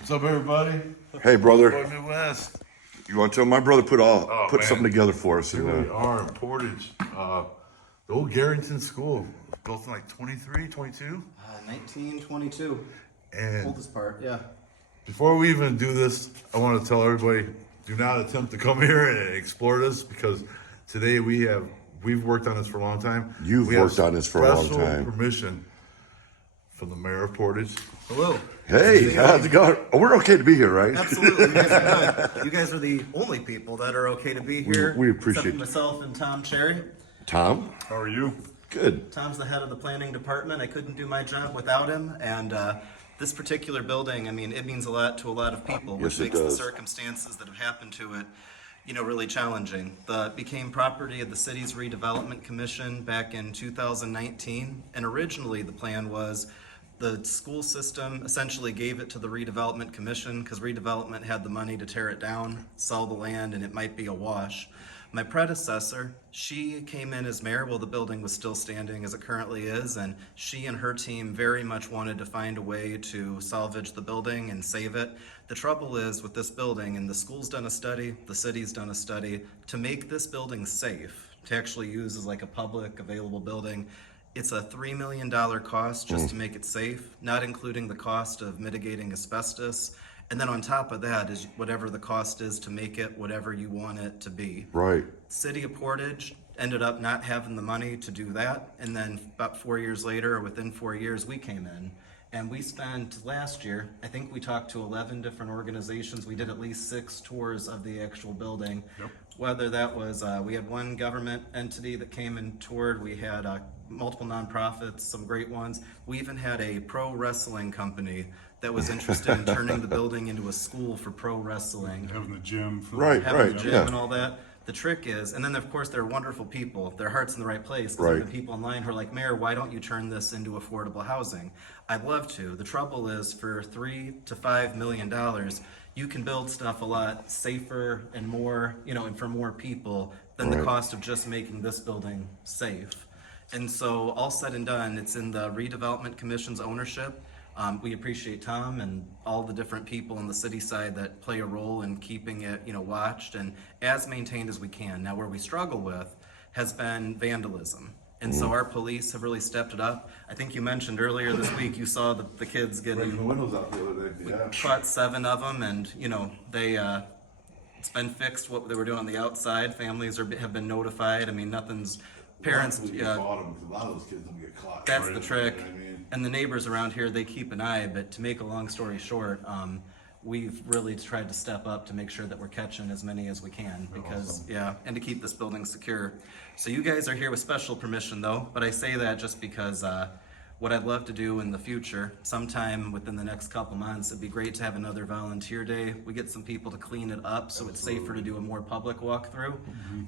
What's up, everybody? Hey, brother. Boy Midwest. You want to tell my brother put Man. something together for us? Here we are in Portage. The old Garington School, built in like 23, 22. 1922. And Oldest part, yeah. before we even do this, I want to tell everybody, do not attempt to come here and explore this because today we've worked on this for a long time. You've We have worked on this for a long special time. Permission from the mayor of Portage. Hello. Hey, how's it going? Oh, we're okay to be here, right? Absolutely. You guys are good. You guys are the only people that are okay to be here. We appreciate except for myself and Tom Cherry. Tom? How are you? Good. Tom's the head of the planning department. I couldn't do my job without him. And this particular building, I mean, it means a lot to a lot of people, which Yes, it makes the does. circumstances that have happened to it, really challenging. It became property of the city's redevelopment commission back in 2019. And originally the plan was the school system essentially gave it to the redevelopment commission because redevelopment had the money to tear it down, sell the land, and it might be a wash. My predecessor, she came in as mayor while the building was still standing as it currently is, and she and her team very much wanted to find a way to salvage the building and save it. The trouble is with this building, and the school's done a study, the city's done a study, to make this building safe, to actually use as like a public available building, it's a $3 million cost just to make it safe, not including the cost of mitigating asbestos. And then on top of that is whatever the cost is to make it whatever you want it to be. Right. City of Portage ended up not having the money to do that. And then about 4 years later, or within 4 years, we came in. And we spent last year, I think we talked to 11 different organizations. We did at least 6 tours of the actual building. Yep. Whether that was, we had one government entity that came and toured. We had multiple nonprofits, some great ones. We even had a pro wrestling company that was interested in turning the building into a school for pro wrestling. Having the gym. Right, Having the gym yeah. and all that. The trick is, and then of course they're wonderful people, their heart's in the right place. Right. There are people online who are like, Mayor, why don't you turn this into affordable housing? I'd love to. The trouble is for $3 to $5 million, you can build stuff a lot safer and more, and for more people than the Right. cost of just making this building safe. And so all said and done, it's in the redevelopment commission's ownership. We appreciate Tom and all the different people on the city side that play a role in keeping it, watched and as maintained as we can. Now, where we struggle with has been vandalism. And so our police have really stepped it up. I think you mentioned earlier this week, you saw the kids Breaking the getting, windows out the other day. Yeah. caught 7 of them and, they, it's been fixed what they were doing on the outside. Families have been notified. I mean, nothing's, parents, Luckily, we fought 'em, 'cause a lot of those kids don't get caught. that's Right? the trick. You know what I mean? And the neighbors around here, they keep an eye, but to make a long story short, we've really tried to step up to make sure that we're catching as many as we can because, and to keep this building secure. So you guys are here with special permission though, but I say that just because what I'd love to do in the future, sometime within the next couple months, it'd be great to have another volunteer day. We get some people to clean it up so it's safer to do a more public walkthrough.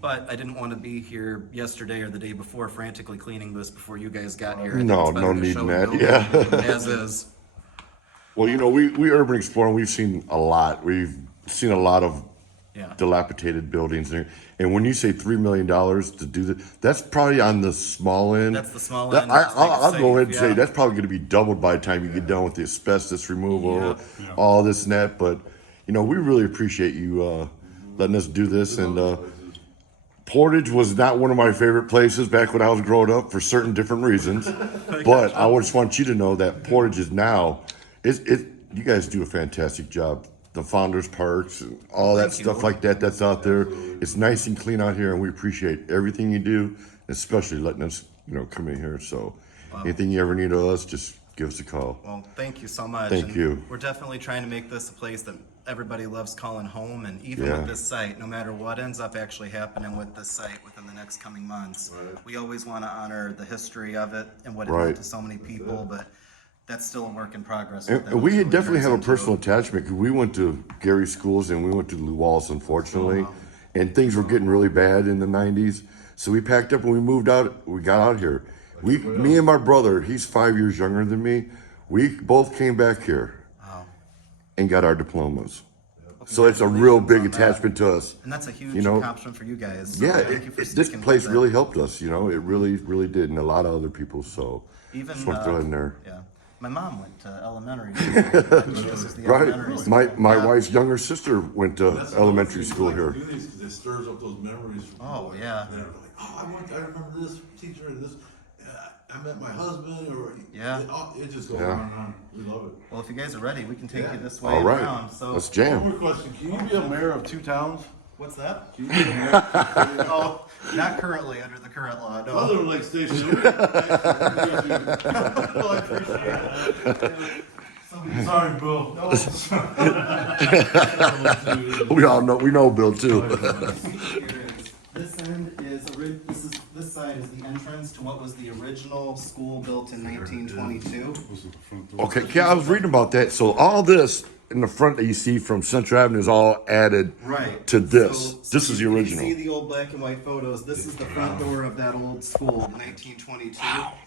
But I didn't want to be here yesterday or the day before frantically cleaning this before you guys got here. I think No, it's better no to need show in the that, building yeah. As is. Well, we urban exploring, we've seen a lot. We've seen a lot of Yeah. dilapidated buildings there. And when you say $3 million to do that, that's probably on the small end. That's the small That- end, I, just make it I'll go safe, ahead and say yeah. that's probably going to be doubled by the time you get done with the asbestos removal, Yeah. all this and that. But, we really appreciate you letting us do this. And Portage was not one of my favorite places back when I was growing up for certain different reasons. But I just want you to know that Portage is now, you guys do a fantastic job. The Founders Parks, and all that Thank you. stuff like that that's out there. It's nice and clean out here, and we appreciate everything you do, especially letting us, come in here. So anything you ever need of us, just give us a call. Well, thank you so much. Thank And you. We're definitely trying to make this a place that everybody loves calling home. And even Yeah. with this site, no matter what ends up actually happening with this site within the next coming months, we always want to honor the history of it and what it Right. meant to so many people. But that's still a work in progress. And we definitely have a personal attachment because we went to Gary schools and we went to Lew Wallace, unfortunately, and things were getting really bad in the 90s. So we packed up and we moved out. We got out here. Me and my brother, he's 5 years younger than me. We both came back here and got our diplomas. So it's a real big attachment to us. And that's a huge You know, accomplishment for you guys. So Yeah, thank you for this sticking with place it. really helped us. It really, really did, and a lot of other people. So Even just want to throw it in there. Yeah. My mom went to elementary school. This is the elementary Right. school. My Yeah. wife's younger sister went to That's elementary another school thing, we like here. to do these 'cause it stirs up those memories. Oh, yeah. They're like, oh, I remember this teacher and this. I met my husband, or Yeah. it just goes Yeah. on and on. We love it. Well, if you guys are ready, we can take Yeah. you this way All right. around. So, Let's One jam. more question: can you be a mayor of 2 towns? what's that? Can you be a mayor? Oh, not currently under the current law. No. Other like station. Well, I appreciate it. Sorry, Bill. No. We know Bill too. This end is this side is the entrance to what was the original school built in 1922. Okay, yeah, I was reading about that. So all this in the front that you see from Central Avenue is all added Right. to this. So This is the you original. see the old black and white photos. This is the front door of that old school in 1922.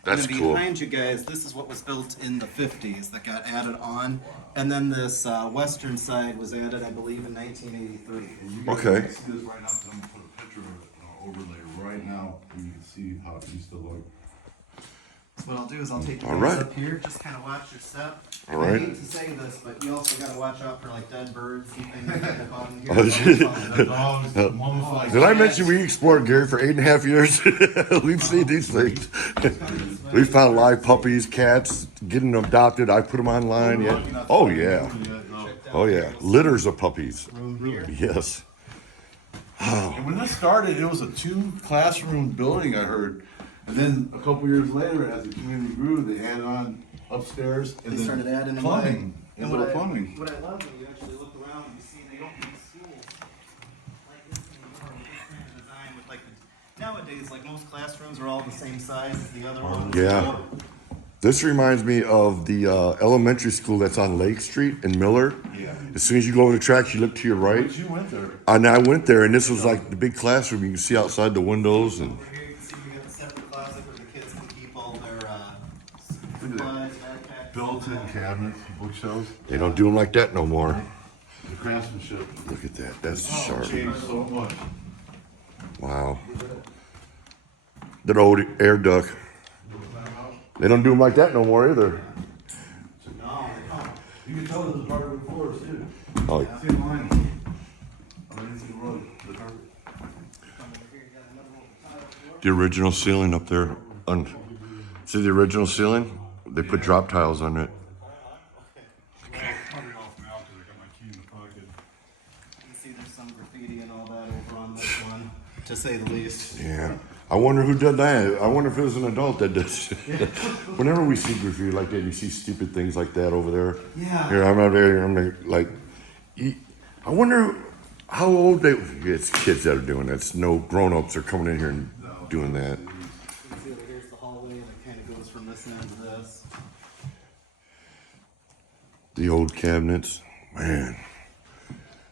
that's and then cool. behind you guys, this is what was built in the 50s that got added on. And then this western side was added, I believe, in 1983. Okay. See this right now, 'cause I'm gonna put a picture of it, overlay right now, and you can see how it used to look. What I'll do is I'll take you All guys right. up here, just kind of watch your step. All right. I hate to say this, but you also got to watch out for like dead birds and things that end up on here. Oh, shit. Dogs, mummified Did I cats. mention we explored Gary for 8.5 years? We've seen these things. We found live puppies, cats, getting them adopted. I put them online. Yeah. Oh yeah. Oh yeah. Litters of puppies. Room here. Yes. And when this started, it was a 2-classroom building, I heard. And then a couple years later, as the community grew, they added on upstairs and They then started adding plumbing. And Indoor plumbing. what I love when you actually look around, you see they don't make schools like this anymore. With this kind of design with like nowadays, like most classrooms are all the same size as the other ones. Yeah. This reminds me of the elementary school that's on Lake Street in Miller. Yeah. As soon as you go over the tracks, you look to your right. But you went there. And I went there, and this was like the big classroom. You can see outside the windows, and Over here you can see we got the separate closet where the kids can keep all their supplies, backpacks. Built-in cabinets, bookshelves, they don't do them like that no more. the craftsmanship. Look at that. That's Oh, sharp. changed so much. Wow. That old air duct. They don't do them like that no more either. No, they don't. You can tell this is hardwood floors too. Oh, Same line. Underneath the road, the carpet. the original ceiling up there. See the original ceiling? They put drop tiles on it. You can see there's some graffiti and all that over on this one, to say the least. Yeah. I wonder who did that. I wonder if it was an adult that did. Whenever we see graffiti like that, you see stupid things like that over there. Yeah. Here, I'm out there, I'm like, I wonder how old they. It's kids that are doing that. It's no grown-ups are coming in here and doing that. You can see over here's the hallway, and it kind of goes from this end to this. The old cabinets, man.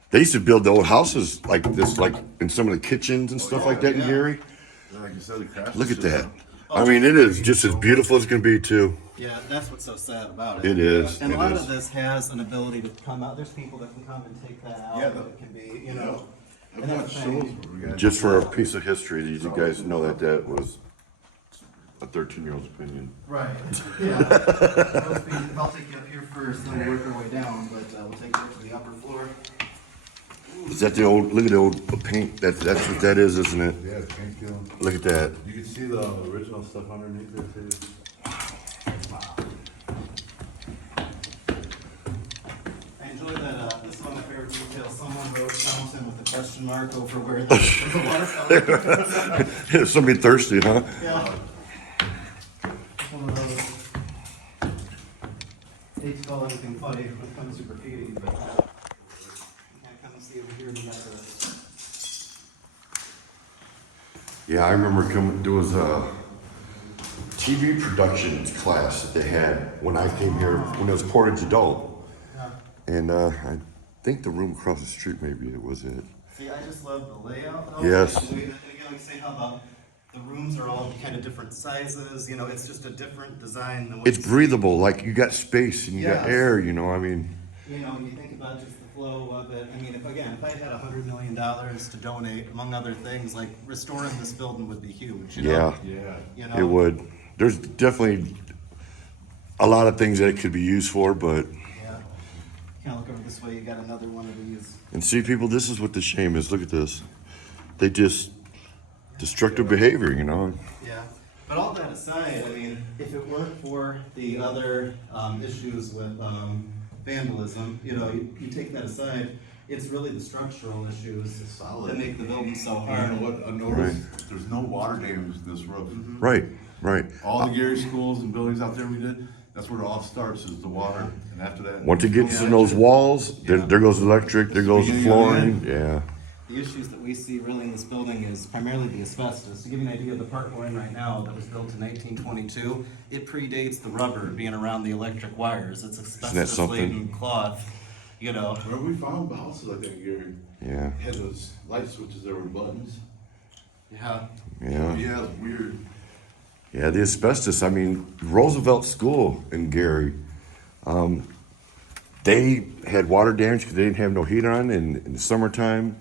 They used to build the old houses like this, like in some of the kitchens and stuff like that in Yeah. Gary. Like you said, the craftsmanship. Look at that. I mean, it is just as beautiful as it can be, too. Yeah, that's what's so sad about It is, And it a lot is. of this has an ability to come out. There's people that can come and take that out. Yeah, It can be, you know. I've and that's watched the thing. shows where we got. Just for a piece of history, you guys know that that was a 13-year-old's opinion. Right. Yeah. I'll take you up here first, then we'll work our way down, but we'll take you up to the upper floor. Is that the old? Look at the old paint. That's what that is, isn't it? Yeah, thank you. Look at that. You can see the original stuff underneath there too. I enjoy that. This is one of my favorite details. Someone wrote fountain with a question mark over where the water fountain. Somebody thirsty, huh? Yeah. It's one of those. Hate to call anything funny when it comes to graffiti, but you can't come and see over here. We got the. Yeah, I remember coming. There was a TV productions class that they had when I came here when it was Portage Adult, and I think the room across the street maybe it was it. See, I just love the layout. Though. Yes. And again, like say how the rooms are all kind of different sizes. You know, it's just a different design than what It's you see. breathable, like you got space and you got Yes. air. You know, I mean, You know, when you think about just the flow of it, I mean, if I had $100 million to donate, among other things, like restoring this building would be huge. You know? yeah, Yeah. You know? it would. There's definitely a lot of things that it could be used for, but, Yeah. Can't look over this way, you got another one of these. and see, people, this is what the shame is. Look at this. They just, destructive behavior, you know? Yeah, but all that aside, I mean, if it weren't for the other issues with vandalism, you know, you take that aside, it's really the structural issues that make the building so You know hard. what, I noticed, there's no water damage to this roof. Right, right. All the Gary schools and buildings out there we did, that's where it all starts, is the water, and after that. Once it gets in those walls, there goes electric, there goes the flooring, yeah. The issues that we see really in this building is primarily the asbestos. To give you an idea, the part we're in right now that was built in 1922, it predates the rubber being around the electric wires. It's asbestos-laden cloth, you know. Where we found houses like that, Gary, Yeah, had those light switches, there were buttons. Yeah. yeah. Yeah, it's weird. Yeah, the asbestos, I mean, Roosevelt School in Gary, they had water damage because they didn't have no heat on in the summertime,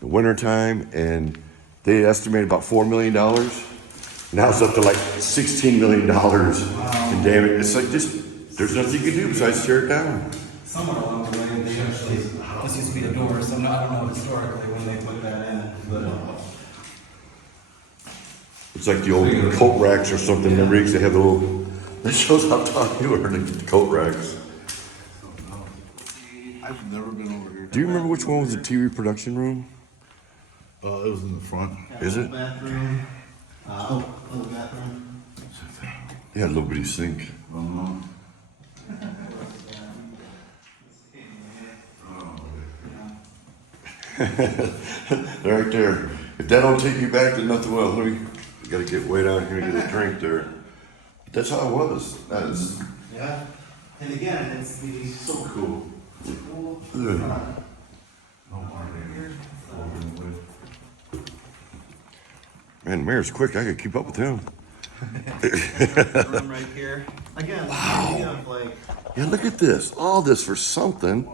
the wintertime, and they estimated about $4 million. Now it's up to like $16 million in damage. It's like just, there's nothing you can do besides tear it down. Somewhere along the way, they actually, this used to be a door, so I don't know historically when they put that in, but It's like the old coat racks or something. Remember, they used to have the little, that shows how tall you are, the coat racks. I've never been over here. Do you remember which one was the TV production room? It was in the front. Is it? bathroom, little bathroom. They had a little bitty sink. Right there. If that don't take you back, then nothing will. Let me, gotta get way down here and get a drink there. But that's how it was. That's, Yeah, and again, it's the So cool. ugh. Man, the mayor's quick. I gotta keep up with him. room right here. Again, the idea of like, Yeah, look at this. All this for something.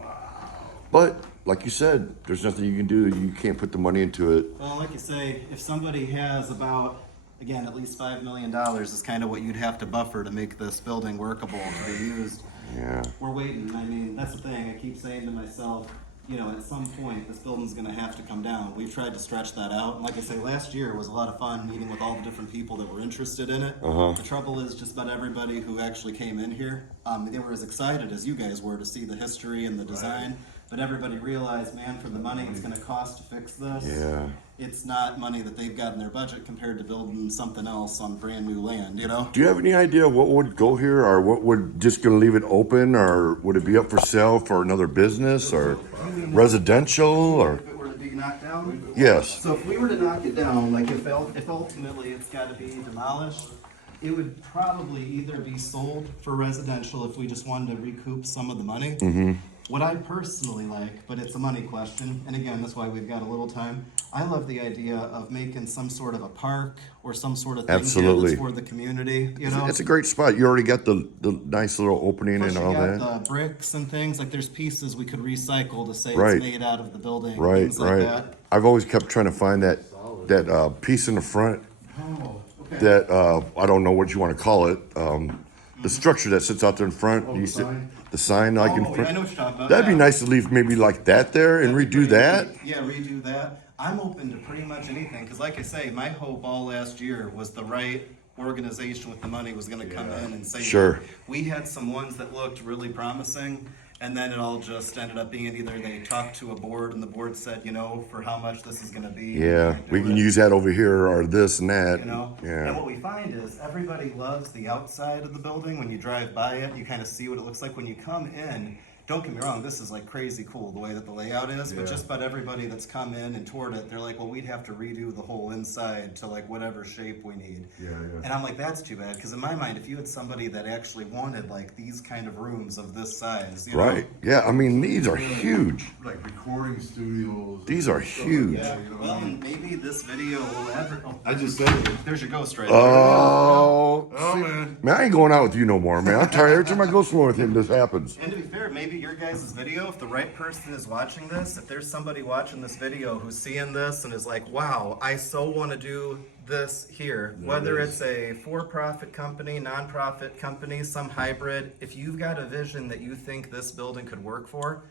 But like you said, there's nothing you can do. You can't put the money into it. well, like you say, if somebody has about, again, at least $5 million is kind of what you'd have to buffer to make this building workable to be used. Yeah. We're waiting. I mean, that's the thing. I keep saying to myself, you know, at some point, this building's gonna have to come down. We've tried to stretch that out. And like I say, last year was a lot of fun meeting with all the different people that were interested in it. The trouble is just about everybody who actually came in here, they were as excited as you guys were to see the history and the design. But everybody realized, man, for the money it's gonna cost to fix this, Yeah. it's not money that they've got in their budget compared to building something else on brand new land, you know? Do you have any idea what would go here, or what would just gonna leave it open, or would it be up for sale for another business, or residential, or? If it were to be knocked down? Yes. So if we were to knock it down, like if ultimately it's gotta be demolished, it would probably either be sold for residential if we just wanted to recoup some of the money. What I personally like, but it's a money question, and again, that's why we've got a little time. I love the idea of making some sort of a park or some sort of thing here Absolutely. that's for the community, you know? It's a great spot. You already got the nice little opening Plus and you all got that. the bricks and things, like there's pieces we could recycle to say Right. it's made out of the building, Right, things like right. that. I've always kept trying to find that piece in the front Oh, okay. that, I don't know what you want to call it. The structure that sits out there in front. the sign? The sign like in Oh, front. I know what you're talking about. That'd be yeah. nice to leave maybe like that there and That'd be redo pretty that. neat. Yeah, redo that. I'm open to pretty much anything, because like I say, my hope all last year was the right organization with the money was gonna come in and say. Sure. We had some ones that looked really promising, and then it all just ended up being either they talked to a board and the board said, you know, for how much this is gonna be. Yeah, can't we do can it. use that over here or this and that. You know? And Yeah. what we find is everybody loves the outside of the building. When you drive by it, you kind of see what it looks like. When you come in, don't get me wrong, this is like crazy cool the way that the layout is, but Yeah. just about everybody that's come in and toured it, they're like, well, we'd have to redo the whole inside to like whatever shape we need. Yeah, yeah. And I'm like, that's too bad, because in my mind, if you had somebody that actually wanted like these kind of rooms of this size, you know? Right. Yeah, I mean, these are huge. Like recording studios. These are huge. Yeah, You know what well, I mean? and maybe this video will I just said it. there's your ghost right there. Oh, Oh, man. man, I ain't going out with you no more, man. I'm tired. Every time I go somewhere with him, this happens. And to be fair, maybe to your guys' video, if the right person is watching this, if there's somebody watching this video who's seeing this and is like, wow, I so want to do this here, whether it's a for-profit company, non-profit company, some hybrid, if you've got a vision that you think this building could work for,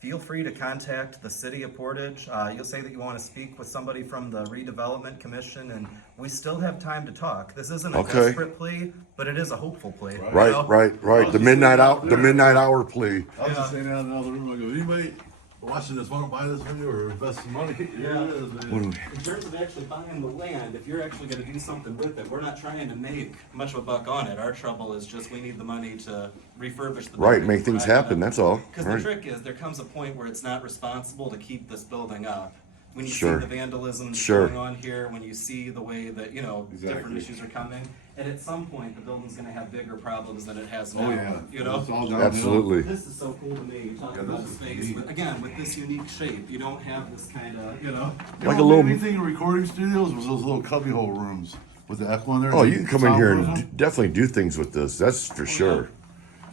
feel free to contact the City of Portage. You'll say that you want to speak with somebody from the Redevelopment Commission, and we still have time to talk. This isn't a Okay. desperate plea, but it is a hopeful plea. you Right, know? right. The midnight hour plea. I was just saying out in the other room, I go, anybody watching this want to buy this video or invest some money? Here it is, man. In terms of actually buying the land, if you're actually gonna do something with it, we're not trying to make much of a buck on it. Our trouble is just we need the money to refurbish the building. Right, make things happen, that's all. Because the Right. trick is, there comes a point where it's not responsible to keep this building up. When you Sure. see the vandalism that's Sure. going on here, when you see the way that, different Exactly. issues are coming, and at some point, the building's gonna have bigger problems than it has now, Oh, yeah. you know? It's all downhill. Absolutely. This is so cool to me, you talk Yeah, about a this is space, neat. but again, with this unique shape, you don't have this kind of, You Like know, a little- main thing in recording studios was those little cubbyhole rooms with the echo in there. Oh, you can come in here and Soundproof. definitely do things with this, that's for sure.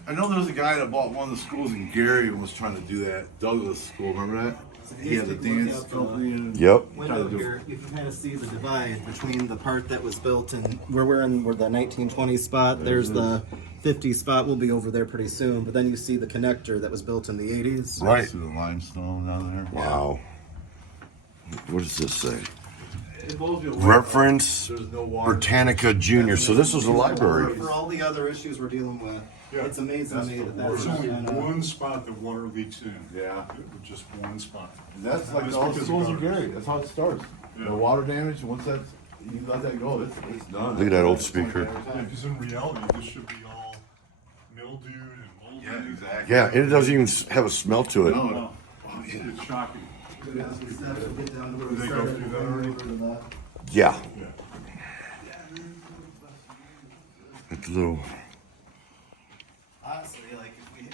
I know there was a guy that bought one of the schools in Gary and was trying to do that. Douglas School, remember that? He had the dance company. And Yep. window here, you can kind of see the divide between the part that was built in, where we're in the 1920 spot, there's the 50 spot, we'll be over there pretty soon, but then you see the connector that was built in the 80s. Right. See the limestone down there. Wow. What does this say? It blows you away. Reference There's no water. Britannica Junior, so this was a library. For all the other issues we're dealing with, Yeah. it's amazing to me that There's that's only done, one spot that water leaks in. Yeah. Just one spot. That's like That's all because schools in of gutters. Gary. That's how it starts. Yeah. The water damage, once that's, you let that go, it's done. Look at that old That's speaker. Yeah, because in reality, this should be all mildewed and molded. Yeah, exactly. Yeah, and it doesn't even have a smell to it. No, It's shocking. we got some steps to get down to where we They go started. through that going already? over to the- Yeah. Yeah. It's a little, Honestly, like, if we,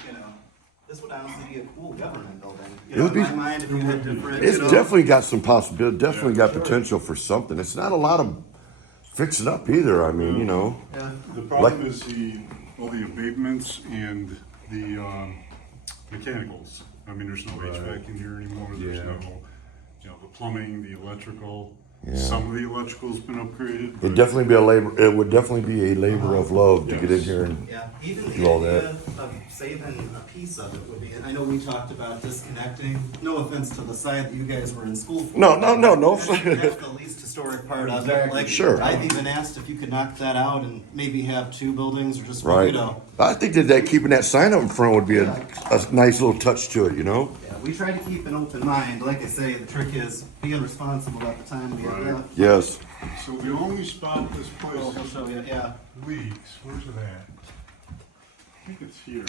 this would honestly be a cool government building. It would be- In my mind, if you had different, it's definitely got some possibility, definitely got potential for something. It's not a lot of fixing up either, I mean, Yeah. The problem is all the abatements and the mechanicals. I mean, there's no HVAC in here anymore. There's Yeah. no, the plumbing, the electrical. Yeah. Some of the electrical's been upgraded. It'd but- definitely be it would definitely be a labor of love to get in here and, Yeah, even Do the all idea that. of saving a piece of it would be, I know we talked about disconnecting, no offense to the side that you guys were in school for. No. That's the least historic part of it. Exactly. Like, Sure. I've even asked if you could knock that out and maybe have two buildings or just, right. I think that keeping that sign up in front would be a nice little touch to it, Yeah, we try to keep an open mind. Like I say, the trick is being responsible at the time we Right. Yes. So the only spot this Well, place he'll show you, yeah. leaks, where's it at? I think it's here.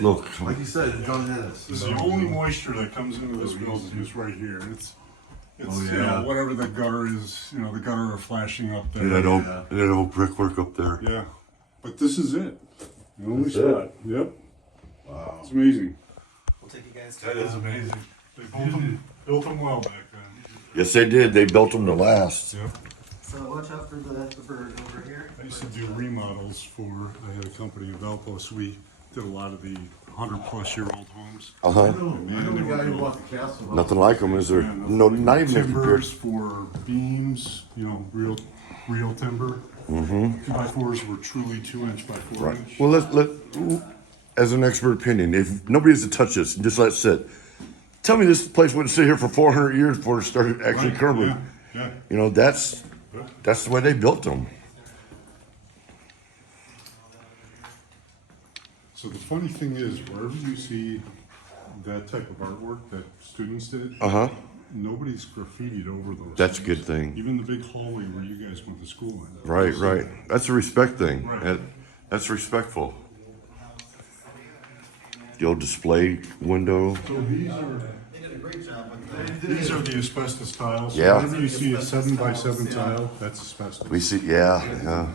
Look. like you said, it don't have This is the only moisture that comes into this building is right here. It's Oh, you yeah. know, whatever the gutter is, the gutter are flashing up there. That old brickwork up there. Yeah, but this is it. The only That's spot. Yep. Wow. It's amazing. We'll take you guys to. That is amazing. They built them well back then. Yes, they did. They built them to last. Yep. So watch out for the bird over here. I used to do remodels I had a company in Valpos. We did a lot of the 100-plus-year-old homes. Uh huh. I know the guy who bought the castle. Nothing like them, is there? No, not even Timbers for beams, real timber. 2x4s were truly 2-inch by 4-inch. Right. Well, let as an expert opinion, if nobody has to touch this, just let it sit. Tell me this place wouldn't sit here for 400 years before it started actually Right, crumbling. yeah. That's the way they built them. So the funny thing is, wherever you see that type of artwork that students did, Uh huh. nobody's graffitied over those. That's a things. good thing. Even the big hallway where you guys went to school in. Right, right. That's a respect thing. Right. That's respectful. The old display window. So They did a great job with that. these are the asbestos tiles. So Yeah. whenever you see a 7x7 tile, that's asbestos. We see, yeah.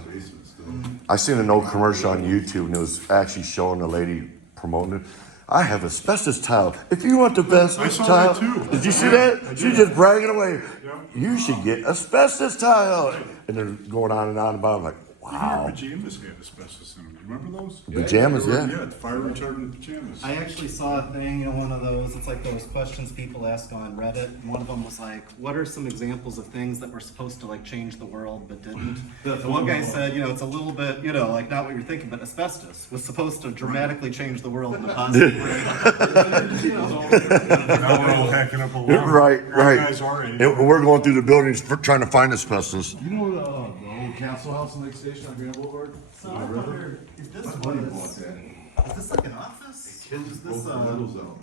I seen an old commercial on YouTube and it was actually showing a lady promoting it. I have asbestos tile. If you want the best I saw tile, that too. did you see Yeah, that? I She's did. just bragging away. Yeah. You should get asbestos tile, and they're going on and on about. I'm like, Even our pajamas had asbestos in them. Do you remember those? Pajamas, yeah. Yeah, fire retardant pajamas. I actually saw a thing in one of those, it's like those questions people ask on Reddit, and one of them was like, what are some examples of things that were supposed to like change the world but didn't? That's And one guy wonderful. said, it's a little bit, like not what you're thinking, but asbestos was supposed to dramatically change the world in a positive way. Now we're all hacking up a lot. Right, right. Guys our age. And we're going through the buildings for trying to find asbestos. You know the old council house on Lake Station on Grand Boulevard? So I wonder if this My buddy bought was, that. is this like an office? Kids Is just this, broke the windows out.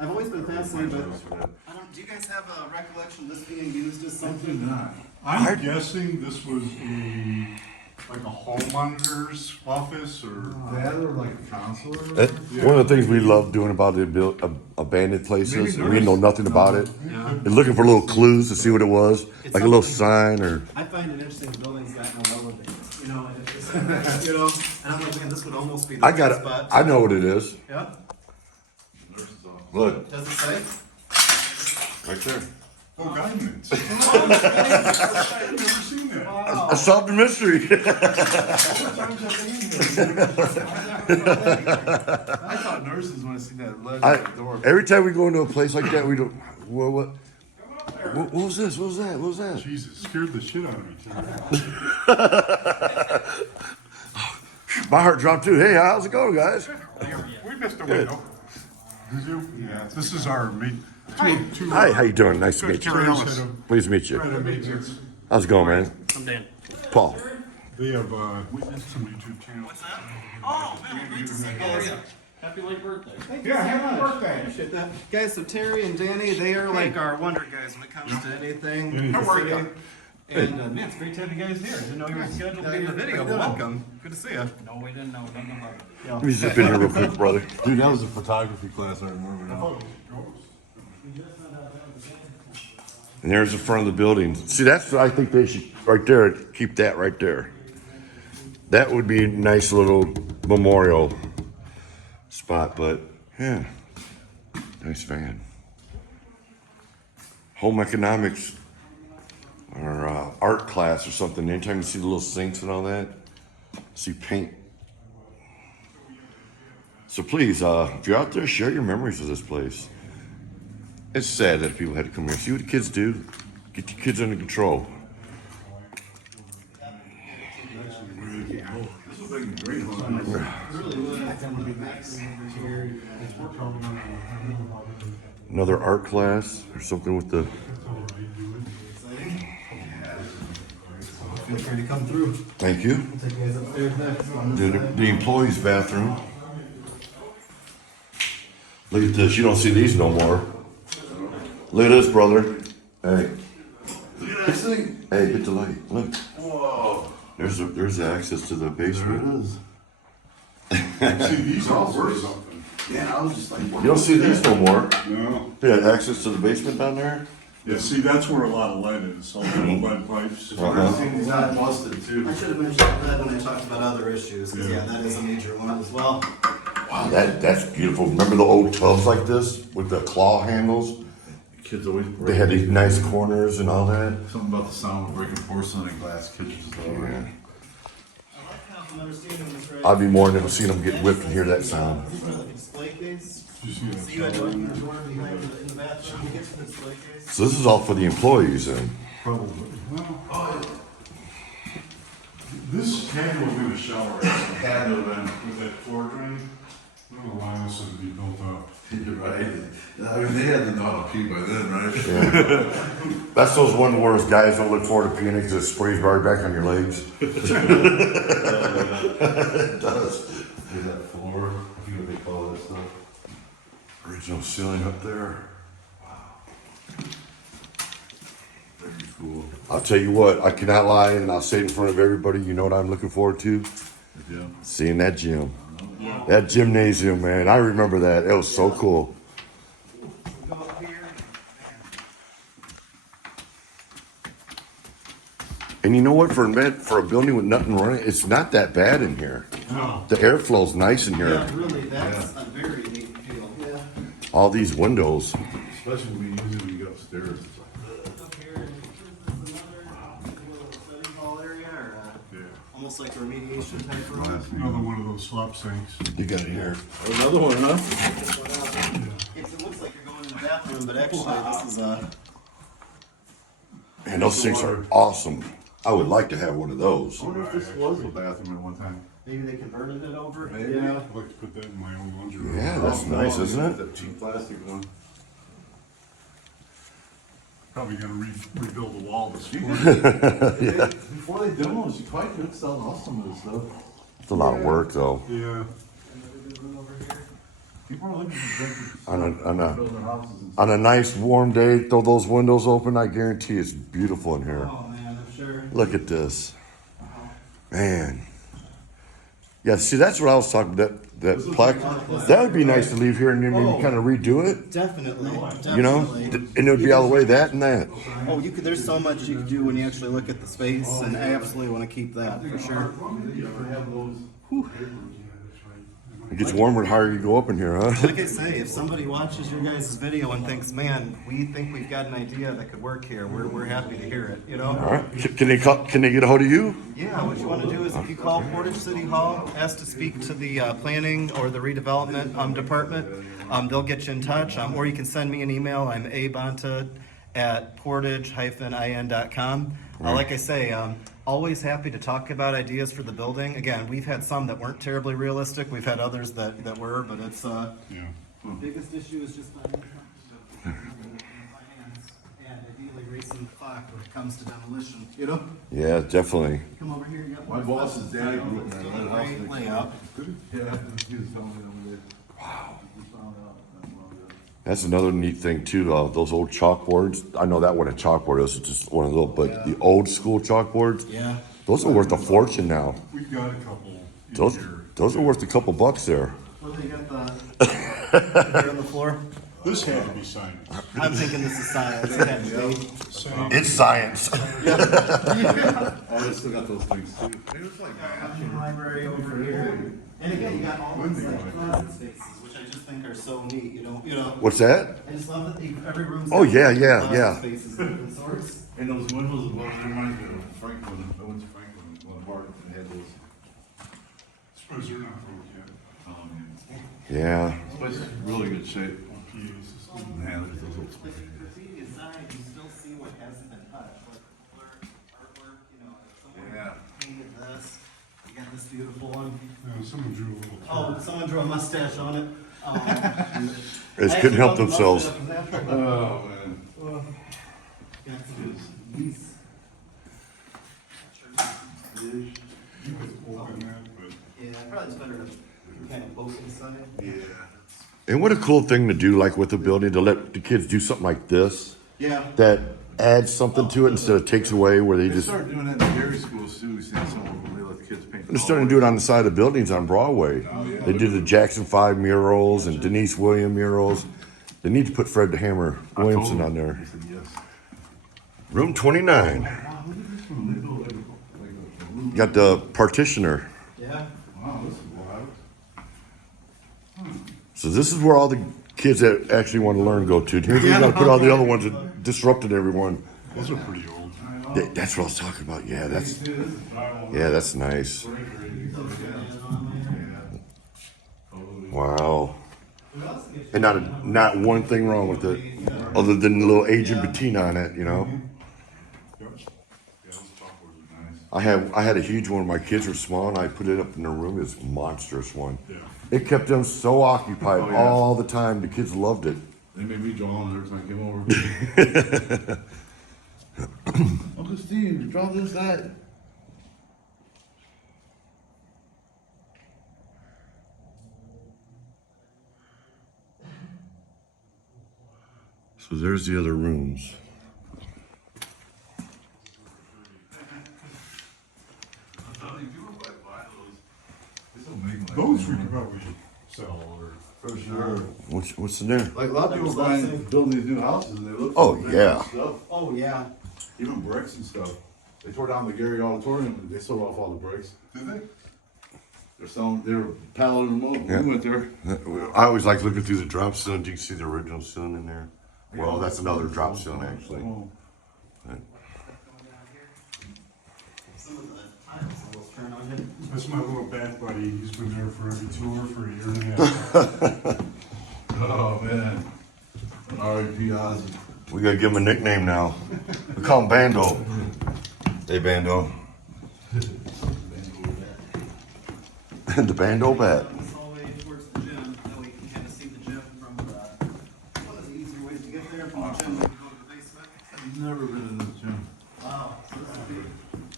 I've always been fascinated, but It- do you guys have a recollection of this being used as I do something? not. I'm guessing this was like a hall monitor's office or. That or like a counselor? or That- whatever? One of the things we love doing about the abandoned places, and we know nothing about it, is looking for little clues to see what it was, like a little sign or. I find it interesting buildings that no elevators, and it's just, and I'm like, man, this would almost be the I got it. spot. I know what it is. Yeah, Nurse's office. Look, does it say? right there. Oh, diamonds. I've never seen that. I solved the mystery. I thought nurses when I see that letter at the door. Every time we go into a place like that, we don't. What was this? What was that? What was that? Jesus, scared the shit out of me. My heart dropped too. Hey, how's it going, guys? We missed a window. Did you? Yeah. This is our meet. Two, Hi, how you doing? Nice to meet Terry you. Ellis. Please to meet you. Maintenance. How's it going, man? I'm Dan. Paul. They have some YouTube channels. Oh, man, great to see you guys. Happy late birthday. Yeah, happy birthday. Appreciate that. Guys, so Terry and Danny, they are like our wonder guys when it comes to anything. How are you? And man, it's great to have you guys here. Didn't know you were scheduled to be in the video, but welcome. Good to see you. No, we didn't know. Nothing about it. Let me zip in here real quick, brother. Dude, that was a photography class I remember now. And there's the front of the building. See, that's what I think they should, right there, keep that right there. That would be a nice little memorial spot, but yeah, nice van. Home economics or art class or something. Anytime you see the little sinks and all that, see paint. So please, if you're out there, share your memories of this place. It's sad that people had to come here. See what the kids do. Get your kids under control. This was like a great one. Another art class or something with the. Feel free to come through. Thank you. Take you guys upstairs next. The employees' bathroom. Look at this. You don't see these no more. Look at this, brother. Hey. Look at this thing. Hey, get the light. Look. Whoa. There's the access to the There basement. it is. See, these are worth something. Yeah, I was just like. You don't see these no more. No. They had access to the basement down there. Yeah, see, that's where a lot of lead is. All the lead pipes. Everything's not busted too. I should have mentioned that when I talked about other issues, because yeah, that is a major one as well. Wow, that's beautiful. Remember the old tubs like this with the claw handles? Kids always. They had these nice corners and all that. Something about the sound of breaking porcelain and glass kitchens. Yeah. I've I'd be more than seeing them get whipped and hear that sound. display case. You see that So you had to stuff? open the door behind in the bathroom to get to the display case. So this is all for the employees then. Probably. This had to have been a shower. Had to have been. With that floor drain. I don't know why this would be built up. You're right. I mean, they had to know how to pee by then, right? That's those one where guys don't look forward to peeing because it sprays right back on your legs. It does. There's that floor. I forget what they call that stuff. Original ceiling up there. Very cool. I'll tell you what, I cannot lie and I'll say it in front of everybody. You know what I'm looking forward to? Yeah. Seeing that gym. That gymnasium, man. I remember that. It was so cool. Go up here. And you know what? For a building with nothing running, it's not that bad in here. The airflow's nice in here. Yeah, really, that's a very neat feel. Yeah. All these windows. Especially when we use it when you get upstairs. It's like, Up here, is this another little study hall area or? Yeah. looks like a remediation type room. Another one of those slop sinks. You got it here. Another one, huh? It looks like you're going in the bathroom, but actually this is a. And those things are awesome. I would like to have one of those. I wonder if this was a bathroom at one time. Maybe they converted it over. Maybe. Yeah. I'd like to put that in my own laundry room. Yeah, that's nice, isn't it? The cheap plastic one. Probably gonna rebuild the wall this You morning. could- Before they demolished, you probably could sell off some of this stuff. It's a lot of work though. Yeah, Another good room over here. People are looking for building their houses and stuff. On a nice warm day, throw those windows open, I guarantee it's beautiful in here. Oh man, I'm sure. Look at this. Man. Yeah, see, that's what I was talking about, that plaque. That would be nice to leave here and then maybe kind of redo it, Definitely. you know? Definitely. And it would be all the way that and that. Oh, you could. There's so much you could do when you actually look at the space, and I absolutely want to keep that for sure. It gets warmer the higher you go up in here, huh? Like I say, if somebody watches your guys' video and thinks, "Man, we think we've got an idea that could work here," we're happy to hear it. You know. All right. Can they get a hold of you? Yeah, what you want to do is if you call Portage City Hall, ask to speak to the planning or the redevelopment department, they'll get you in touch. Or you can send me an email. I'm abonta@portage-in.com. Like I say, always happy to talk about ideas for the building. Again, we've had some that weren't terribly realistic. We've had others that were, but it's yeah. the biggest issue is just finance and ideally racing the clock when it comes to demolition. You know. Yeah, definitely. Come over here. You got My boss's daddy grew up in that red house great next layout. door. Yeah, he was telling me over there. Wow. We found out. That's another neat thing too. Those old chalkboards. I know that wasn't a chalkboard. It was just one of those. But the old school chalkboards, Yeah. those are worth a fortune now. We've got a couple in Those here. those are worth a couple bucks there. Well, they got the here on the floor. This had to be signed. I'm thinking this is science. It had to be. Same. It's science. Oh, they still got those things too. It was like Library over here. And again, you got all these like closet spaces, which I just think are so neat. You know. What's that? I just love that every room's Oh, got yeah, yeah, closet yeah. Spaces of different sorts. And those windows above, it reminds me of Franklin. I went to Franklin, one part, and they had those. Suppose they're not broke yet. Yeah. This place is in really good shape. PA system. Man, look at those old But graffiti aside, you still see what hasn't been touched, like artwork. You know, if someone Yeah. painted this. You got this beautiful one. Someone drew a little. Oh, someone drew a mustache on it. They just couldn't help themselves. Oh, man. Open that, but Yeah, probably it's better to kind of poke inside. Yeah. And what a cool thing to do, like with the building, to let the kids do something like this Yeah. that adds something to it instead of takes away where they They just. started doing that in the Gary schools too. We seen some of them, they let the kids paint. They're starting to do it on the side of buildings on Broadway. They did the Jackson 5 murals and Denise William murals. They need to put Fred the Hammer Williamson on there. He said yes. Room 29. Got the partitioner. Yeah. Wow, this is wild. So this is where all the kids that actually want to learn go to. Here's where you gotta put all the other ones that disrupted everyone. those are pretty old. That's what I was talking about. Yeah, that's nice. Wow. And not one thing wrong with it, other than the little agent patina on it, you know. Yep. Yeah, those chalkboards are nice. I had a huge one when my kids were small, and I put it up in their room. It's a monstrous one. Yeah. It kept them so occupied Oh, yeah. all the time. The kids loved it. They made me draw on every time I came over. Uncle Steve, you draw this, that. So there's the other rooms. Those we could probably sell or. For sure. What's in there? Like a lot of people buying, building these new houses and they look. Oh, for yeah. stuff. Oh, yeah. Even bricks and stuff. They tore down the Gary Auditorium and they sold off all the bricks. Did they? They were palleting them up. Yeah. We went there. I always like looking through the drop ceiling. You can see the original ceiling in there. Well, that's another drop ceiling actually. Oh. Some of the tiles almost turn on That's my little bat buddy. He's been there for every tour for a year and a half. Oh, man. R.I.P. Ozzy. We gotta give him a nickname now. We call him Bando. Hey, Bando. The Bando bat. This hallway towards the gym, that way you can kind of see the gym from the, one of the easier ways to get there from the gym, we can go to the basement. I've never been in this gym. Wow, so this would be,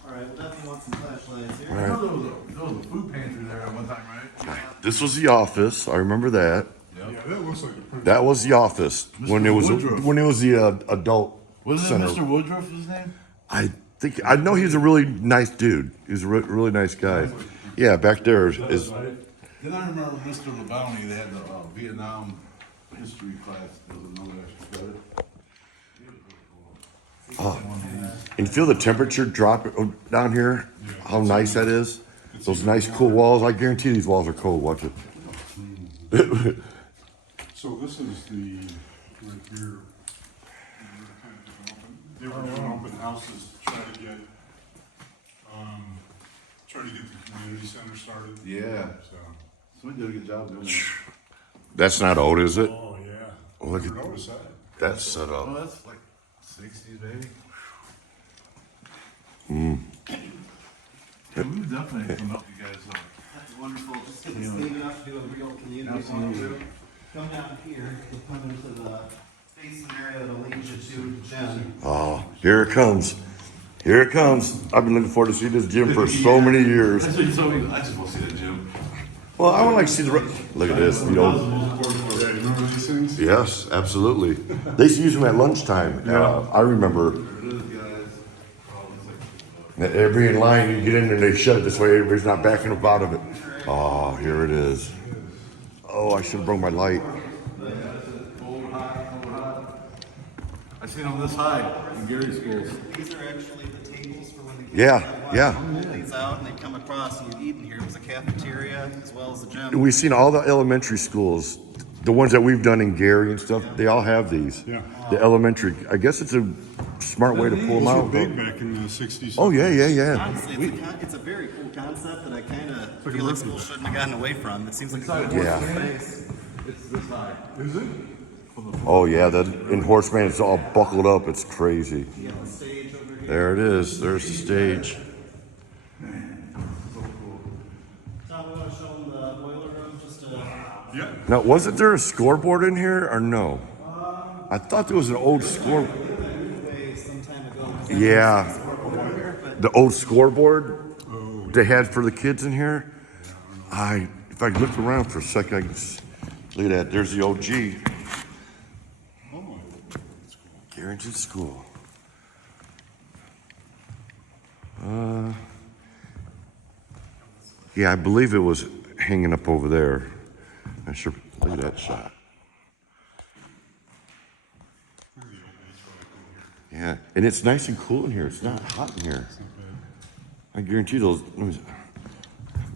all right, we'll definitely want some flashlights here. I know there was a food pantry there at one time, right? This was the office. I remember that. Yeah, that looks like a pretty. That was the office when it was Woodruff. the adult Wasn't it center. Mr. Woodruff his name? I know he's a really nice dude. He's a really nice guy. Yeah, back there is. Then I remember Mr. LeBounty, they had the Vietnam history class. There was another extra credit. And feel the temperature drop down here. How nice that is. Those nice cool walls. I guarantee these walls are cold. Watch it. So this is the, right here. They were doing open houses to try to get the community center started. Yeah. So, Somebody did a good job doing that. That's not old, is it? oh yeah. Look Never at noticed that. that set Oh, up. that's like 60s, baby. Yeah, we've definitely come up you guys up. That's wonderful, just get this thing enough to do a real community Absolutely. walkthrough. Come down here, you'll come into the basement area that'll lead you to the gym. Oh, here it comes. Here it comes. I've been looking forward to see this gym for so many years. That's what you told me. I just want to see that gym. Well, I would like to see the. Look at this. The old. Yeah, you remember these things? Yes, absolutely. They used to use them at lunchtime. I remember. Everybody in line, you get in there and they shut it this way. Everybody's not backing up out of it. Oh, here it is. Oh, I should have brought my light. I seen them this high in Garyton Schools. These are actually the tables for when the kids Yeah, have yeah. lunch. Pull these out and they come across and you eat in here. It was a cafeteria as well as a gym. We've seen all the elementary schools, the ones that we've done in Gary and stuff. They all have these. Yeah. The elementary. I guess it's a smart way to pull them Those were out. big back in the 60s. Oh yeah, yeah, yeah. Honestly, it's a very cool concept that I kind of feel like school shouldn't have gotten away from. It seems like a good Yeah. space. It's this high. Is it? Oh yeah, that in Horseman it's all buckled up. It's crazy. You got the stage over here. There it is. There's the stage. Tom, we want to show them the boiler room just to... Yeah. Now, wasn't there a scoreboard in here or no? I thought there was an old score. Way some time ago. Yeah, the old scoreboard they had for the kids in here. If I look around for a second, I can look at that. There's the OG. Oh, Garington School. Yeah, I believe it was hanging up over there. I sure look at that shot. Yeah, and it's nice and cool in here. It's not hot in here. I guarantee those.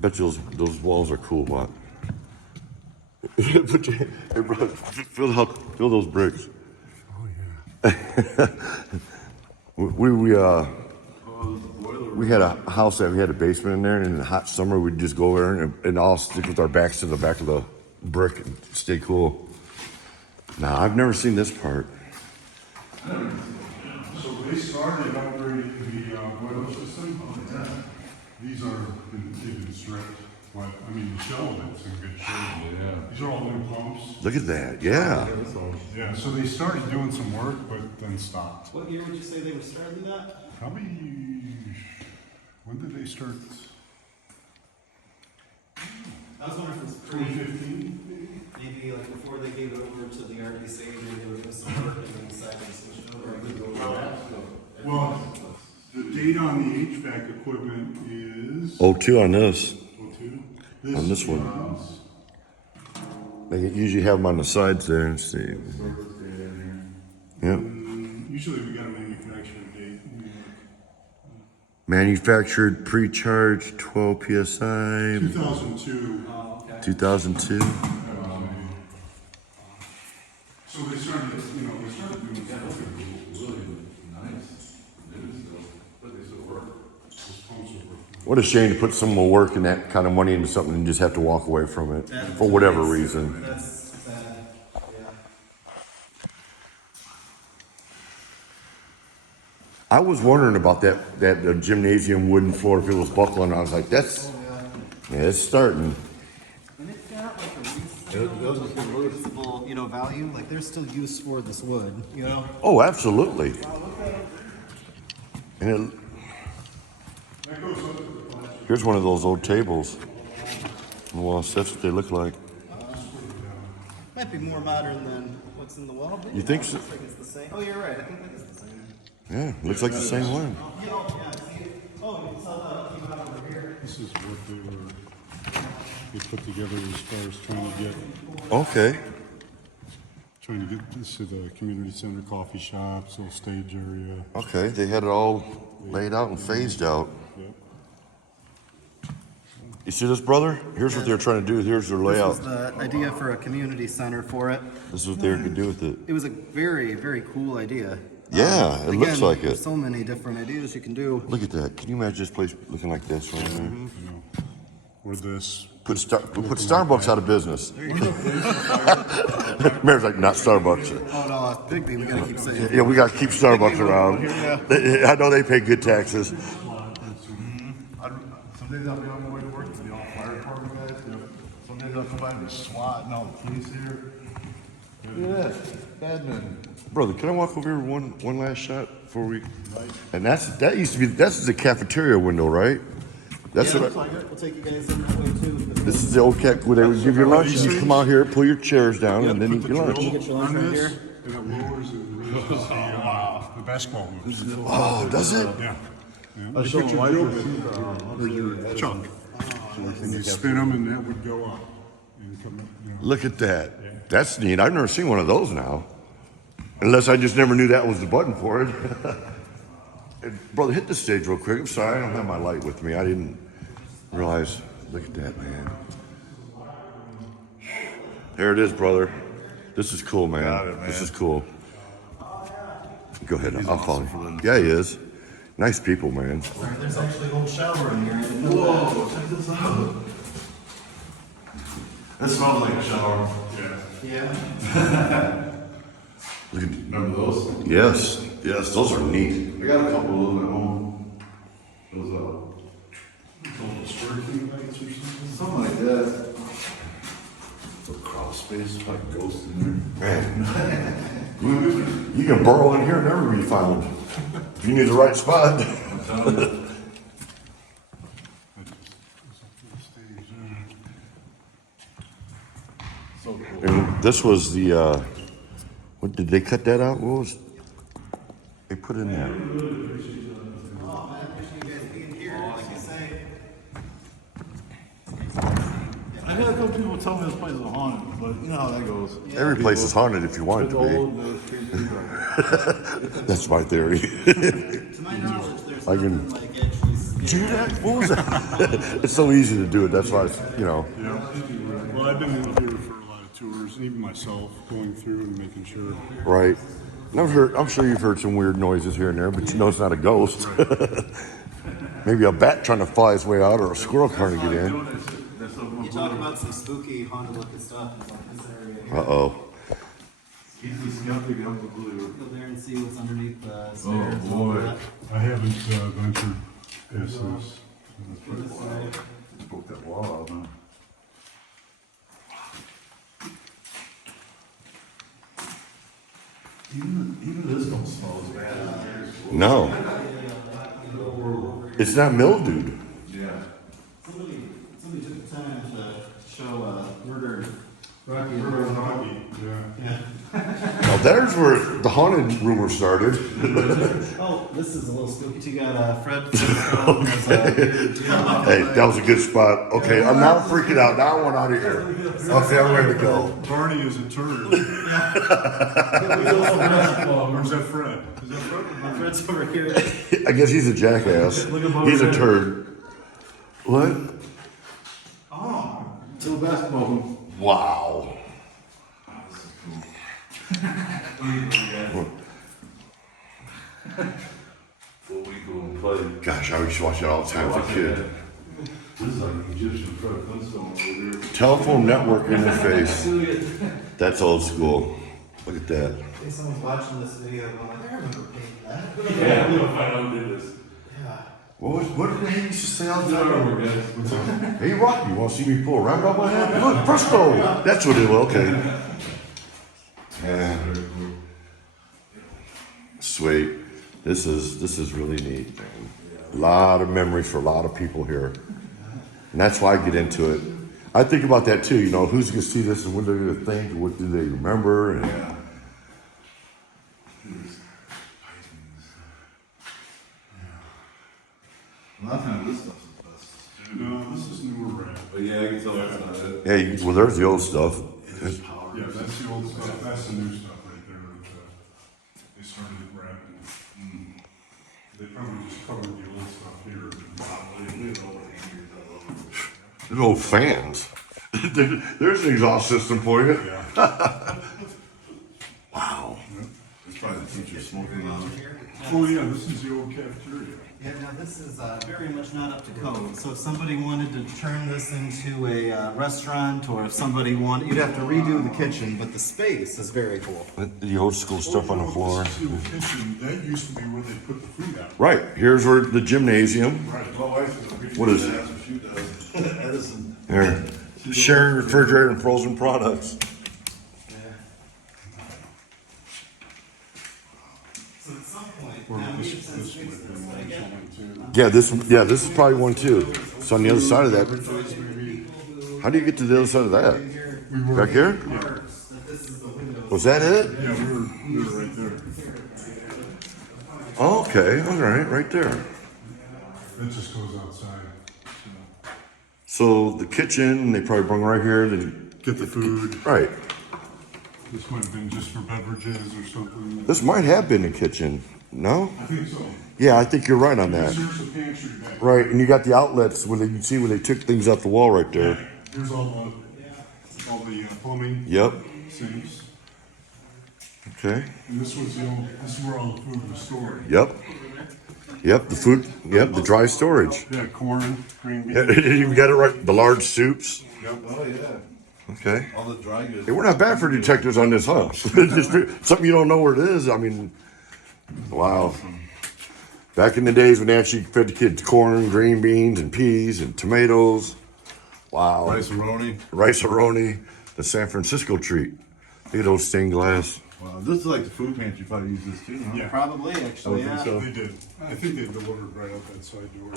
Bet you those walls are cool, but. Hey, bro, fill those bricks. Oh yeah. We had a house that we had a basement in there, and in the hot summer we'd just go over there and all stick with our backs to the back of the brick and stay cool. Now I've never seen this part. So they started upgrading the boiler system. These are they've been stripped, but I mean the shell of it's in good shape. Yeah. These are all new pumps. Look at that. Yeah. Yeah. So they started doing some work, but then stopped. What year would you say they were starting that? Probably. When did they start? I was wondering if it was 2015. maybe like before they gave it over to the RDC, maybe they were doing some work and then decided to switch it over. Well, the date on the HVAC equipment is. 02 on this. 02. On this one. is- They usually have them on the sides there. Let's see. Yep. Usually we got a manufacturing date. Manufactured, pre-charged, 12 psi, 2002. 2002. So they started, they started doing stuff. Really nice. But they still work. Those pumps are working. What a shame to put some more work and that kind of money into something and just have to walk away from it for whatever reason. That's sad, yeah. I was wondering about that gymnasium wooden floor if it was buckling. I was like, that's, yeah, it's starting. And it's got like a reasonable, you know, value. Like there's still use for this wood, you know. Oh, absolutely. And it, here's one of those old tables. Well, that's what they look like. Might be more modern than what's in the wall. But You think so? looks like it's the same. Oh, you're right. I think it's the same. Yeah, looks like the same one. Yeah, see, oh, you saw that came out over here. This is what they put together as far as Okay. trying to get this to the community center, coffee shops, little stage area. Okay, they had it all laid out and phased out. Yeah. You see this, brother? Here's what they're trying to do. Here's their This was layout. the idea for a community center for it. This is what they could do with it. It was a very, very cool idea. Yeah, it looks like it. There's so many different ideas you can do. Look at that. Can you imagine this place looking like this right there? You know, or this. We'll put Starbucks out of business. Mayor's like, not Starbucks. Oh no, Bigby, we gotta keep saying. Yeah, we got to keep Starbucks around. I know they pay good taxes. Some days I'll be on my way to work with the all fire department guys. Some days I'll come by and be swatting all the police here. Look at that, badminton. Brother, can I walk over here one last shot before we? And that used to be that's the cafeteria window, right? That's Yeah, what. looks like it. We'll take you guys in that way too. This is the old cat where they would give you lunch, and you come out here, pull your chairs down, and then eat your lunch. Get your lunch On right this, here. and it lowers and raises the basketball hoops. Oh, does it? Yeah. I You show put your life drill with bit or your chunk, and you spin them, and that would go up. And come up, you know. Look at that. That's neat. I've never seen one of those now. Unless I just never knew that was the button for it. Brother, hit the stage real quick. I'm sorry, I don't have my light with me. I didn't realize. Look at that, man. There it is, brother. This is cool, man. Got it, man. This is cool. Go ahead. I'll follow you. Yeah, he is. Nice people, man. There's actually an old shower in here. Whoa, check this out. That smells like a shower. Yeah. Look at, Remember those? yes, those are neat. I got a couple of those at home. Those, Squirting lights or something. something like that. Little crawl space, like ghosts in Man, you can burrow in here and never be found. If you need the right spot. there. I'm telling you. So cool. And this was the, what, did they cut that out? What was, they put in there? Oh, man, I appreciate you guys being here. Like you say. I had a couple people tell me this place is haunted, but you know how that goes. Every place is haunted if you want it to be. That's my theory. To my knowledge, there's I can- nothing like actually. Did you do that? What was that? It's so easy to do it. That's why, you know. Yeah. Well, I've been in here for a lot of tours, and even myself, going through and making sure. Right. And I'm sure you've heard some weird noises here and there, but you know it's not a ghost. Maybe a bat trying to fly his way out or a squirrel trying to get in. You talk about some spooky, haunted looking stuff in this area here. Uh-oh. He's the skeptic, I'm the believer. Go there and see what's underneath the stairs. and all boy. that. I haven't ventured past this. Just broke that wall out, man. Even this don't smell as bad. No. It's not mildewed. Yeah. Somebody took the time to show murder. Rocky River Hockey, yeah. Now there's where the haunted rumor started. Oh, this is a little spooky. You got Fred. Hey, that was a good spot. Okay, I'm now freaking out. Now I want out of here. Okay, I'm ready to go. Barney is a turd. Where's that Fred? Is that Fred? Fred's over here. I guess he's a jackass. He's a turd. What? Little basketball hoop. Wow. Full week of play. Gosh, I used to watch that all the time as a kid. is like Egyptian Flintstone over there. Telephone network interface. That's old school. Look at that. Someone's watching this video going, I remember painting that. Yeah, we'll find out who did this. What did they used to say all the time? Hey, Rocky, you want to see me pull a roundabout my hand? Look, presto! That's what it was, okay. Yeah. Sweet. This is really neat, man. A lot of memories for a lot of people here. And that's why I get into it. I think about that too, you know, who's gonna see this and what they're gonna think, and what do they remember, and Yeah. A lot of times this stuff's the best. No, this is newer rap. But yeah, I can tell that's not it. hey, well, there's the old stuff. It's power. Yeah, that's the old stuff, that's the new stuff right there that, they started rapping. They probably just covered the old stuff here. There's old fans. There's an exhaust system for you. Yeah. Wow. It's probably the teacher smoking on it. Oh, yeah, this is the old cafeteria. Yeah, now this is very much not up to code. So if somebody wanted to turn this into a restaurant, or if somebody wanted, you'd have to redo the kitchen, but the space is very cool. The old school stuff on the floor. This is the old kitchen, that used to be where they put the food out. Right, here's where the gymnasium. Right. My wife's gonna appreciate What is it? That's what she does. Edison. Here, sharing refrigerator and frozen products. So at some point, Or now this, we just this fix would this be again. something too. This is probably one too. So on the other side of that, Maybe. how do you get to the other side of that? We were. Back here? Marks that this is the window. Was that it? Yeah, we were right there. Oh, okay, all right there. That just goes outside. So the kitchen, they probably bring right here, then, Get the food. right. This might have been just for beverages or something. This might have been the kitchen, no? I think so. Yeah, I think you're right on that. Here's the pantry back. Right, and you got the outlets where you can see where they took things off the wall right there. Here's all the plumbing. Yep, Sinks. okay, And this was this is where all the food was stored. yep, the food, yep, the dry storage. Yeah, corn, green Yeah, beans. you got it right, the large soups, Yep. Oh, yeah. okay. All the dry goods. Hey, we're not bad for detectives on this, huh? Just something you don't know where it is, I mean, wow. Back in the days when they actually fed the kids corn, green beans, and peas, and tomatoes. Wow. Rice-a-roni, the San Francisco treat. Look at those stained glass. Wow, this is like the food pantry. Probably use this too, huh? Yeah. Probably, actually, I would yeah. think so. They did. I think they delivered right out that side door.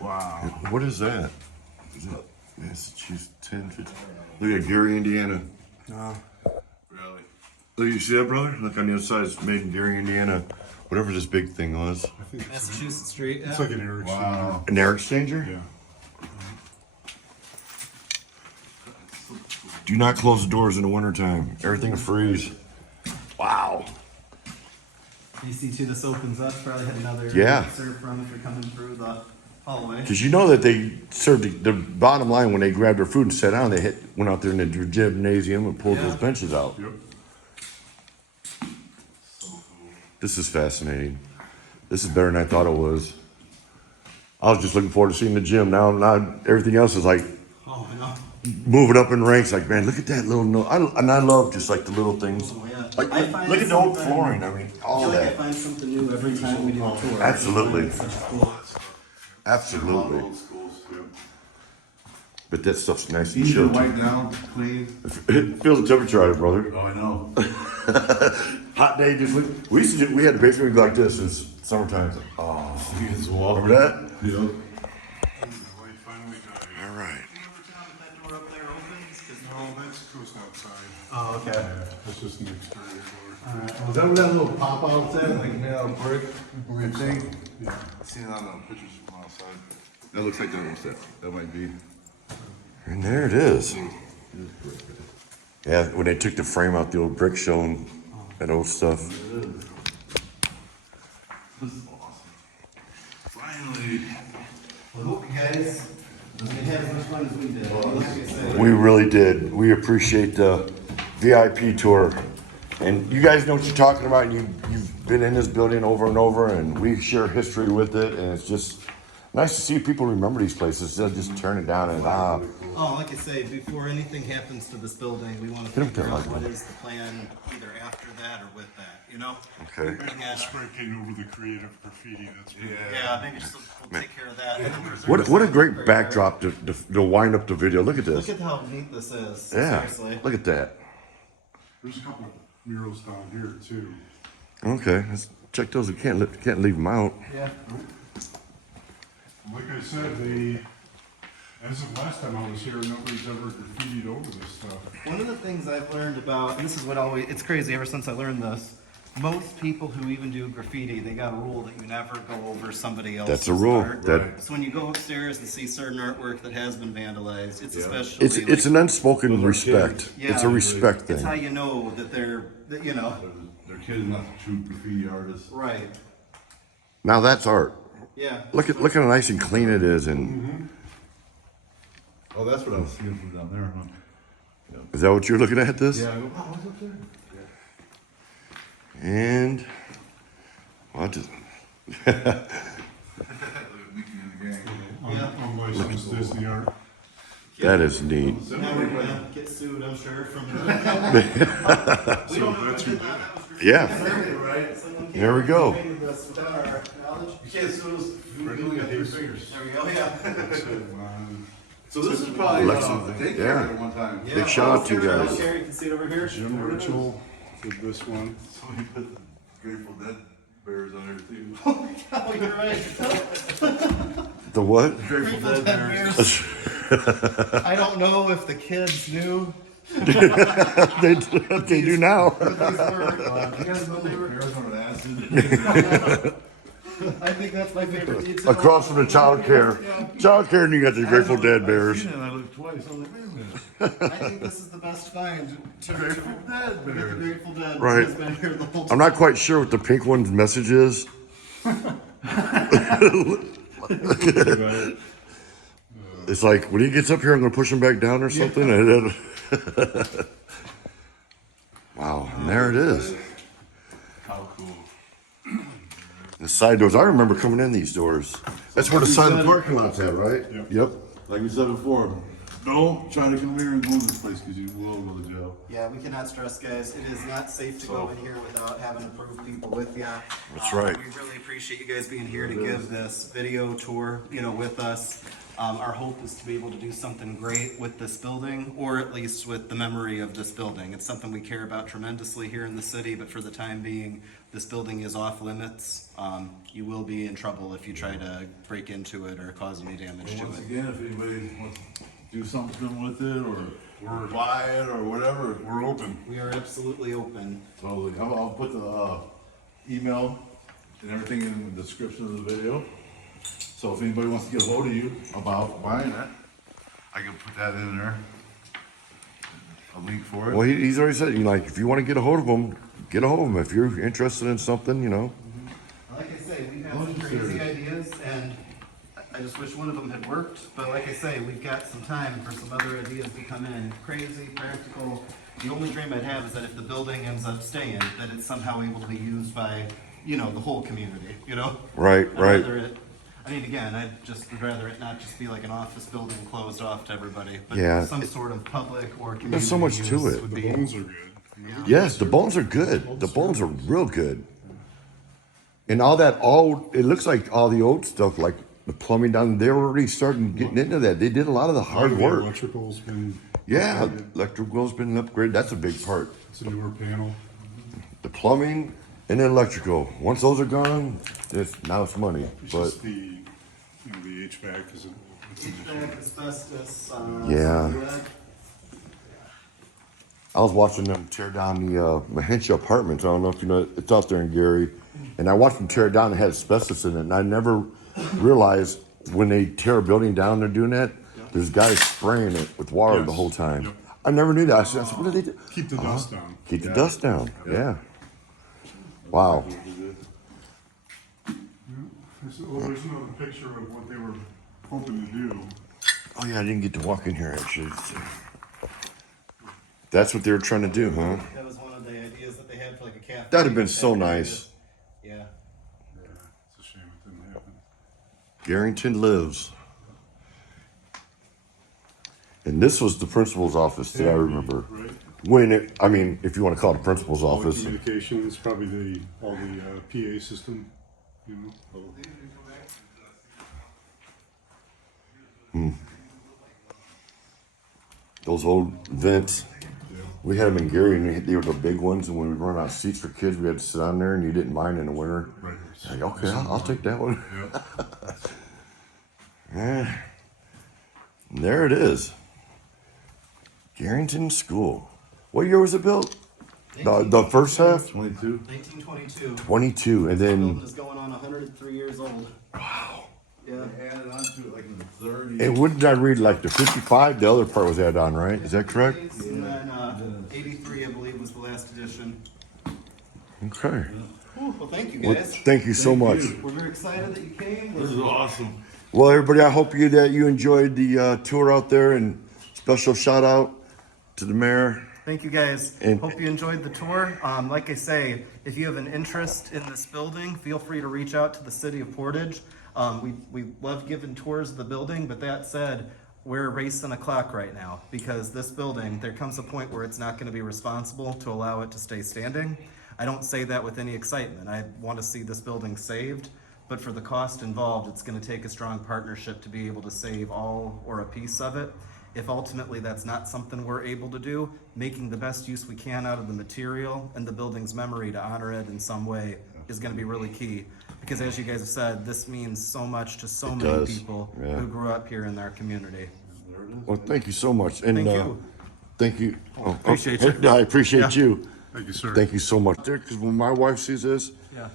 Wow. What is that? Is that Massachusetts 10, 15? Look at Gary, Indiana. Really? Look, you see that, brother? Look on the other side, it's made in Gary, Indiana. Whatever this big thing was. I think it's, Massachusetts Street, yeah. it's like an air exchanger. Wow. An air exchanger? Yeah. Do not close the doors in the wintertime. Everything will freeze. Wow. You see too, this opens up, probably had another Yeah. serve from if you're coming through the hallway. Because you know that they served the bottom line when they grabbed their food and sat down, they went out there in the gymnasium and pulled those Yeah. benches out. Yep. This is fascinating. This is better than I thought it was. I was just looking forward to seeing the gym. Now everything else is like Oh, I know. moving up in ranks. Like, man, look at that little note. And I love just like the little things. Oh, yeah. Like, I find look at the old something- flooring. I mean, I all feel like I that. find something new every time we do a tour. Absolutely. It's such a cool. Absolutely. Old schools. Yep. But that stuff's nice and Easy to chilled. wipe down, clean. It feels the temperature out of it, brother. Oh, I know. Hot day, just look. We had the basement like this in summertime. Oh, It's wall. remember that? Yep. The light finally died. All right. That door up there opens, 'cause No, that's goes outside. Oh, okay. Yeah, that's just an exterior door. Was that where that little pop out said, like made out of brick? Weird thing? Yeah. I've seen it on the pictures from outside. That looks like that might be. And there it is. Yeah, when they took the frame out, the old brick showing that old stuff. This is awesome. Finally. Well, hope you guys had as much fun as we did. Like I said, We really did. We appreciate the VIP tour. And you guys know what you're talking about. You've been in this building over and over, and we share history with it. And it's just Nice to see people remember these places. They'll just turn it down and Oh, like I say, before anything happens to this building, we want to Get 'em figure to out like what them. is the plan either after that or with that, you know? Okay. And we'll spray paint over the creative graffiti, that's. Yeah, maybe just we'll take care of that. And then preserve What a some great for your- backdrop to wind up the video. Look at this. Look at how neat this is. Yeah. Seriously. Look at that. There's a couple murals down here too. Okay. Let's check those. We can't leave them out. Yeah. Like I said, as of last time I was here, nobody's ever graffitied over this stuff. One of the things I've learned about, and this is what always, it's crazy ever since I learned this, most people who even do graffiti, they got a rule that you never go over somebody else's That's a rule. art. That- So when you go upstairs and see certain artwork that has been vandalized, it's especially It's an unspoken respect. Yeah. It's a respect it's how thing. you know that that, you know. They're kids, not true graffiti artists. Right. Now that's art. Yeah. Look how nice and clean it is. And Oh, that's what I was seeing from down there, huh? is that what you're looking at? This? Yeah, I go, wow, what's up there? And what is? Mickey and the gang. Unlicensed Disney art. That is neat. Now we're gonna get sued, I'm sure, from the. So that's who did it. Yeah. Right? There we go. Without our knowledge. You can't sue us. We're doing it 3 fingers. There we go, yeah. So this is probably Lexington, a daycare yeah. at one time. Yeah, shout out to you guys. Gary, you can see it over here. Jim Ritual did this one. So he put the Grateful Dead bears on there too. Oh, you're right. The what? Grateful Dead bears. I don't know if the kids knew they do now. what these were. You guys know they were bears on an acid. I think that's my favorite detail. Across from the child care. Child care, and you got the Grateful Dead bears. I seen it and I looked twice. I was like, wait a minute. I think this is the best find. Grateful Dead Get the bears. Grateful Dead. Right. Has been here the whole time. I'm not quite sure what the pink one's message is. It's like when he gets up here, I'm gonna push him back down or something. And then- wow, and there it is. How cool. The side doors. I remember coming in these doors. That's where the side of the parking lot's at, right? Yep. Like we said before, don't try to come here and go to this place because you will go to jail. Yeah, we cannot stress, guys. It is not safe to go in here without having approved people with you. That's right. We really appreciate you guys being here to give this video tour, with us. Our hope is to be able to do something great with this building, or at least with the memory of this building. It's something we care about tremendously here in the city, but for the time being, this building is off limits. You will be in trouble if you try to break into it or cause any damage to Once it. again, if anybody wants to do something with it or buy it or whatever, We're open. We are absolutely open. totally. I'll put the email and everything in the description of the video. So if anybody wants to get a hold of you about buying it, I can put that in there. A link for it. Well, he's already said, if you want to get a hold of him, get a hold of him. If you're interested in something, Like I say, we've had some crazy ideas, and I just wish one of them had worked. But like I say, we've got some time for some other ideas to come in. Crazy, practical. The only dream I'd have is that if the building ends up staying, that it's somehow able to be used by, the whole community. Right, I'd right. rather again, I'd just would rather it not just be like an office building closed off to everybody, but Yeah. some sort of public or community. There's so much to use it. would The be- bones are good. Yes, the bones are good. The bones are real good. And all that it looks like all the old stuff, like the plumbing down, they're already starting getting into that. They did a lot of the hard The work. electrical's been. Yeah, upgraded. electrical's been upgraded. That's a big part. It's a newer panel. The plumbing and the electrical. Once those are gone, now it's money. It's But just the HVAC is it's an issue. HVAC, asbestos. Yeah. lead. I was watching them tear down the Mahencha apartments. I don't know if you know, it's out there in Gary. And I watched them tear it down. It had asbestos in it. And I never realized when they tear a building down, they're doing that. There's guys spraying it with water the Yes. whole time. Yep. I never knew that. I said, what do they do? Keep the dust down. Keep the dust down. Yeah. Wow. There's another picture of what they were hoping to do. Oh yeah, I didn't get to walk in here actually. That's what they were trying to do, huh? That was one of the ideas that they had for like a cafe. That'd have been so nice. Yeah. Yeah, it's a shame it didn't happen. Garington lives. And this was the principal's office that I remember. Right. When it, I mean, if you want to call it the principal's All the office. communications, probably all the PA system, you know. Those old vents. We had them in Gary, and they were the big ones. And when we run out of seats for kids, we had to sit on there, and you didn't mind in the winter. Right. Like, okay, I'll take that one. Yeah. Yeah. And there it is. Garyton School. What year was it built? The first half? 22. 1922. 22, and The building then is going on 103 years old. Wow. Yeah. They added on to it like in the 30s. and what did I read? Like the 55, the other part was added on, right? Is that correct? And then 83, I believe, was the last edition. Okay. Well, thank you Well, guys. thank you so much. We're very excited that you came. This is awesome. Well, everybody, I hope you enjoyed the tour out there, and special shout out to the mayor. Thank you guys. And- Hope you enjoyed the tour. Like I say, if you have an interest in this building, feel free to reach out to the City of Portage. We love giving tours of the building, but that said, we're racing a clock right now because this building, there comes a point where it's not going to be responsible to allow it to stay standing. I don't say that with any excitement. I want to see this building saved, but for the cost involved, it's going to take a strong partnership to be able to save all or a piece of it. If ultimately that's not something we're able to do, making the best use we can out of the material and the building's memory to honor it in some way is going to be really key. Because as you guys have said, this means so much to so many does, people yeah. who grew up here in our community. Well, thank you so much. And Thank you. thank you. Appreciate you. I appreciate Yeah. you. Thank you, sir. Thank you so much. Because when my wife sees this, Yeah.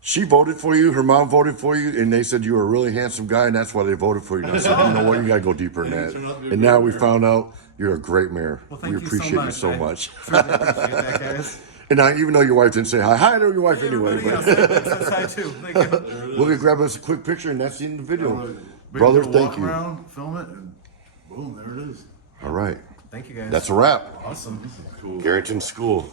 she voted for you, her mom voted for you, and they said you were a really handsome guy, and that's why they voted for you. And I said, you know what, you gotta go deeper than that. And now we found out you're a great mayor. Well, thank We you appreciate you so I much. truly appreciate that, guys. And even though your wife didn't say hi, I know your wife anyway. Everybody But else, that's hi too. Thank you. we're gonna grab us a quick picture, and that's the end of the video. Big Brother, little thank walk you. Around, film it, and boom, there it is. All right, Thank you guys. that's a wrap. awesome. Cool. Garyton School.